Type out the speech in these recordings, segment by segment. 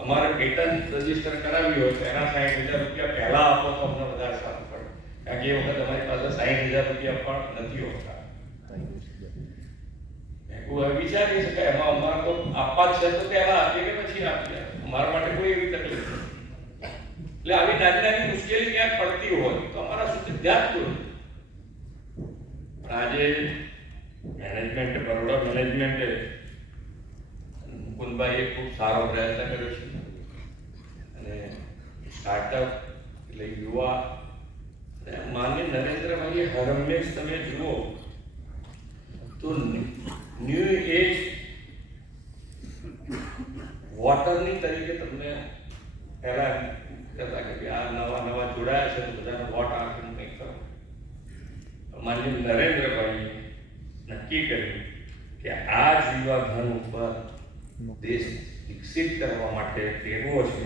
અમારે patent register કરાવી હોય તો એના 60,000 રૂપિયા પહેલા આપો તો અમને વધારે સારું પડે, કારણ કે એ વખત અમારી પાસે 60,000 રૂપિયા પણ નથી હોતા. વિચારી શકાય એમાં અમારે તો આપવા છે તો પહેલા આપીએ કે પછી આપીએ, અમારા માટે કોઈ એવી તકલીફ નથી. એટલે આવી નાની નાની મુશ્કેલી ક્યાંક પડતી હોય તો અમારા સુધી ધ્યાન દો. આજે મેનેજમેન્ટ, બરોડા મેનેજમેન્ટે મુકુંદભાઈએ ખૂબ સારો પ્રયત્ન કર્યો છે અને સ્ટાર્ટઅપ એટલે યુવા માન્ય નરેન્દ્રભાઈએ હરમેશ તમે જુઓ તો ન્યૂ એજ વોટરની તરીકે તમને પહેલા કહેતા કે આ નવા નવા જોડાયા છે તો બધાને વોટ આપીને કંઈક કરો. માન્ય નરેન્દ્રભાઈએ નક્કી કર્યું કે આ જ યુવા ધન ઉપર દેશ વિકસિત કરવા માટે ટેવો છે,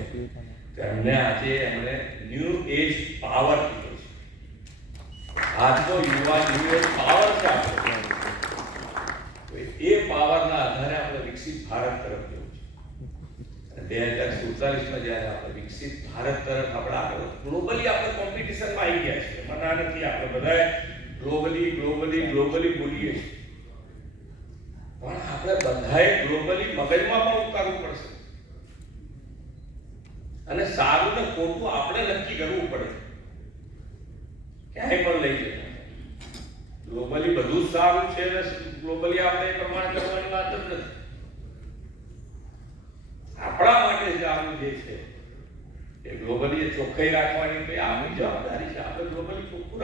તો એમને આજે એમણે ન્યૂ એજ પાવર કીધો છે. આજનો યુવા ન્યૂ એજ પાવર છે આપણો, એ પાવરના આધારે આપણે વિકસિત ભારત તરફ જવું છે. 2047માં જ્યારે આપણે વિકસિત ભારત તરફ આપણે આગળ ગ્લોબલી આપણે કોમ્પિટિશનમાં આવી ગયા છીએ. મના નથી, આપણે બધા ગ્લોબલી બોલીએ છીએ, પણ આપણે બધાએ ગ્લોબલી મગજમાં પણ ઉતારવું પડશે અને સારું ને ખોટું આપણે નક્કી કરવું પડે. ક્યાંય પણ લઈ જતા ગ્લોબલી બધું જ સારું છે ને ગ્લોબલી આપણે એ પ્રમાણે કરવાની વાત જ નથી. આપણા માટે સારું જે છે એ ગ્લોબલી ચોખ્ખાઈ રાખવાની આપણી જવાબદારી છે. આપણે ગ્લોબલી ચોખ્ખું